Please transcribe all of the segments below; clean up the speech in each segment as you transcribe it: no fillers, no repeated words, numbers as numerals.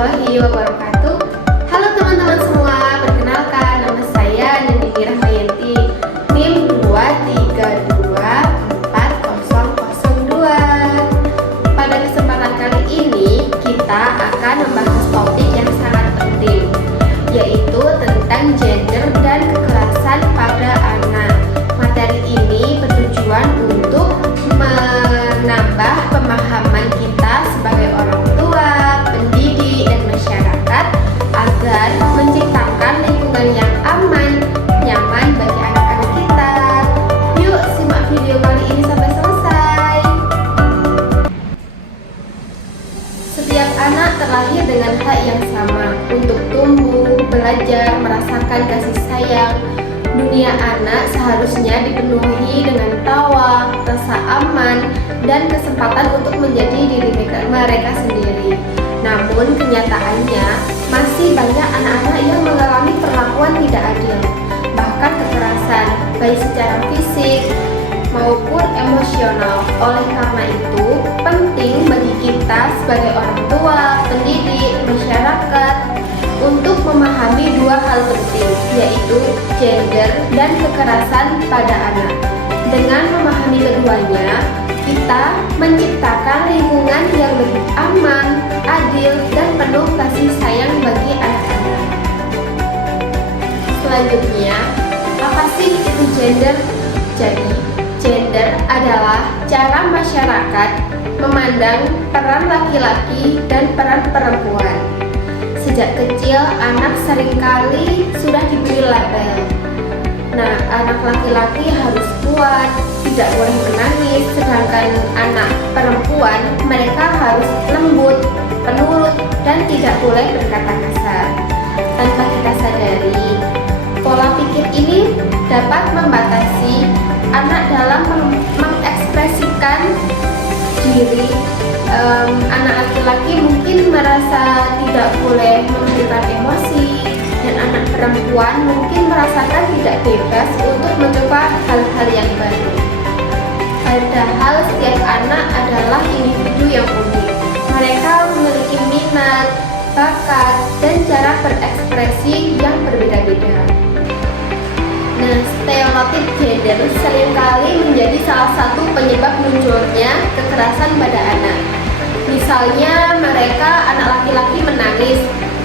warahmatullahi wabarakatuh. Halo teman-teman semua, perkenalkan nama saya Nandini Rahmayanti, NIM 2324002. Pada kesempatan kali ini kita akan membahas topik yang sangat penting, yaitu tentang gender dan kekerasan pada anak. Materi ini bertujuan untuk menambah pemahaman kita sebagai orang tua, pendidik, dan masyarakat agar menciptakan lingkungan yang aman, nyaman bagi anak-anak kita. Yuk simak video kali ini sampai selesai. Setiap anak terlahir dengan hak yang sama untuk tumbuh, belajar, merasakan kasih sayang. Dunia anak seharusnya dipenuhi dengan tawa, rasa aman, dan kesempatan untuk menjadi diri mereka sendiri. Namun kenyataannya masih banyak anak-anak yang mengalami perlakuan tidak adil, bahkan kekerasan, baik secara fisik maupun emosional. Oleh karena itu, penting bagi kita sebagai orang tua, pendidik, masyarakat untuk memahami dua hal penting, yaitu gender dan kekerasan pada anak. Dengan memahami keduanya, kita menciptakan lingkungan yang lebih aman, adil, dan penuh kasih sayang bagi anak-anak. Selanjutnya, apa sih itu gender? Jadi, gender adalah cara masyarakat memandang peran laki-laki dan peran perempuan. Sejak kecil, anak seringkali sudah diberi label. Nah, anak laki-laki harus kuat, tidak boleh menangis, sedangkan anak perempuan mereka harus lembut, penurut, dan tidak boleh berkata kasar. Tanpa kita sadari, pola pikir ini dapat membatasi anak dalam mengekspresikan diri. Anak laki-laki mungkin merasa tidak boleh menunjukkan emosi, dan anak perempuan mungkin merasakan tidak bebas untuk mencoba hal-hal yang baru. Padahal setiap anak adalah individu yang unik. Mereka memiliki minat, bakat, dan cara berekspresi yang berbeda-beda. Nah, stereotip gender seringkali menjadi salah satu penyebab munculnya kekerasan pada anak. Misalnya, anak laki-laki menangis,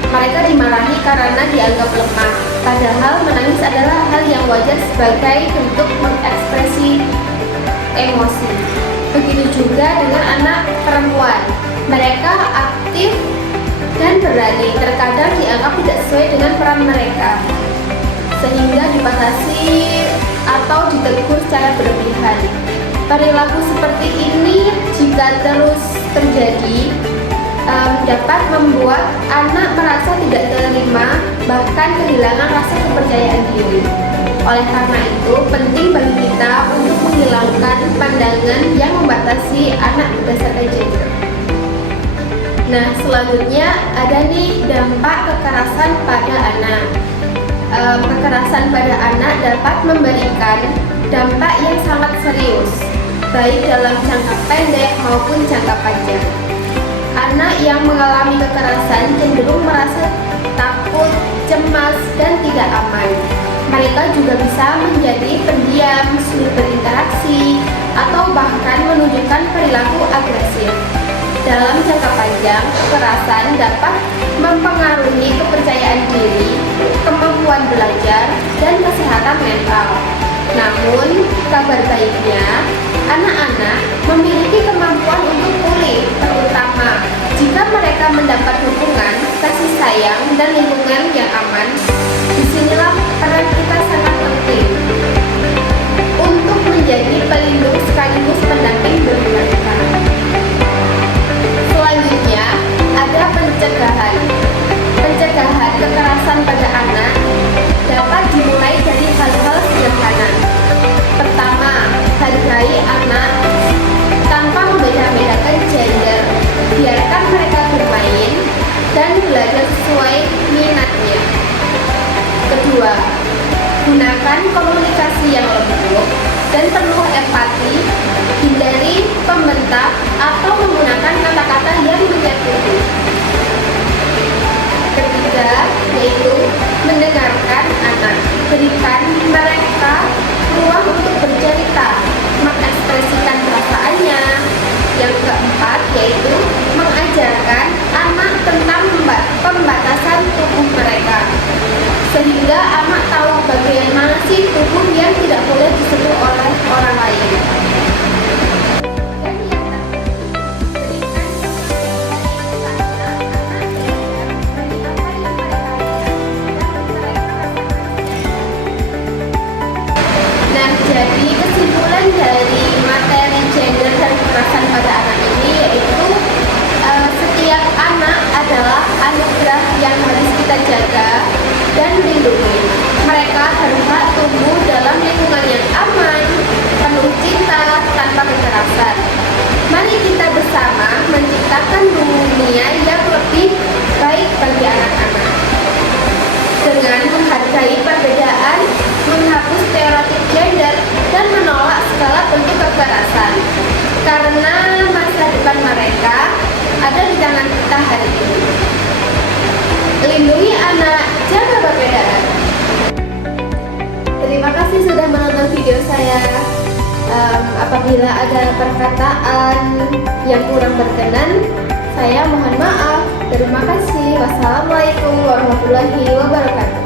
mereka dimarahi karena dianggap lemah. Padahal menangis adalah hal yang wajar sebagai bentuk mengekspresi emosi. Begitu juga dengan anak perempuan, mereka aktif dan berani, terkadang dianggap tidak sesuai dengan peran mereka, sehingga dibatasi atau ditegur secara berlebihan. Perilaku seperti ini jika terus terjadi dapat membuat anak merasa tidak terima, bahkan kehilangan rasa kepercayaan diri. Oleh karena itu, penting bagi kita untuk menghilangkan pandangan yang membatasi anak berdasarkan gender. Nah, selanjutnya ada nih dampak kekerasan pada anak. Kekerasan pada anak dapat memberikan dampak yang sangat serius, baik dalam jangka pendek maupun jangka panjang. Anak yang mengalami kekerasan cenderung merasa takut, cemas, dan tidak aman. Mereka juga bisa menjadi pendiam, sulit berinteraksi, atau bahkan menunjukkan perilaku agresif. Dalam jangka panjang, kekerasan dapat mempengaruhi kepercayaan diri, kemampuan belajar, dan kesehatan mental. Namun, kabar baiknya, anak-anak memiliki kemampuan untuk pulih, terutama jika mereka mendapat dukungan, kasih sayang, dan lingkungan yang aman. Disinilah peran kita sangat penting untuk menjadi pelindung sekaligus pendamping bagi mereka. Selanjutnya, ada pencegahan. Pencegahan kekerasan pada anak dapat dimulai dari hal-hal sederhana. Pertama, hargai anak tanpa membeda-bedakan gender. Biarkan mereka bermain dan belajar sesuai minatnya. Kedua, gunakan komunikasi yang lembut dan penuh empati. Hindari pembentak atau menggunakan kata-kata yang menyakiti. keempat yaitu mengajarkan anak tentang pembatasan tubuh mereka, sehingga anak tahu bagian mana sih tubuh yang tidak boleh disentuh oleh orang lain. Nah, jadi kesimpulan dari materi gender dan kekerasan pada anak ini yaitu setiap anak adalah anugerah yang harus kita jaga dan lindungi. Mereka haruslah tumbuh dalam lingkungan yang aman, penuh cinta, tanpa kekerasan. Mari kita bersama menciptakan dunia yang lebih baik bagi anak-anak. Dengan menghargai perbedaan, menghapus stereotip gender, dan menolak segala bentuk kekerasan. Karena masa depan mereka ada di tangan kita hari ini. Lindungi anak, jaga perbedaan. Terima kasih sudah menonton video saya. Apabila ada perkataan yang kurang berkenan, saya mohon maaf. Terima kasih. Wassalamualaikum warahmatullahi wabarakatuh.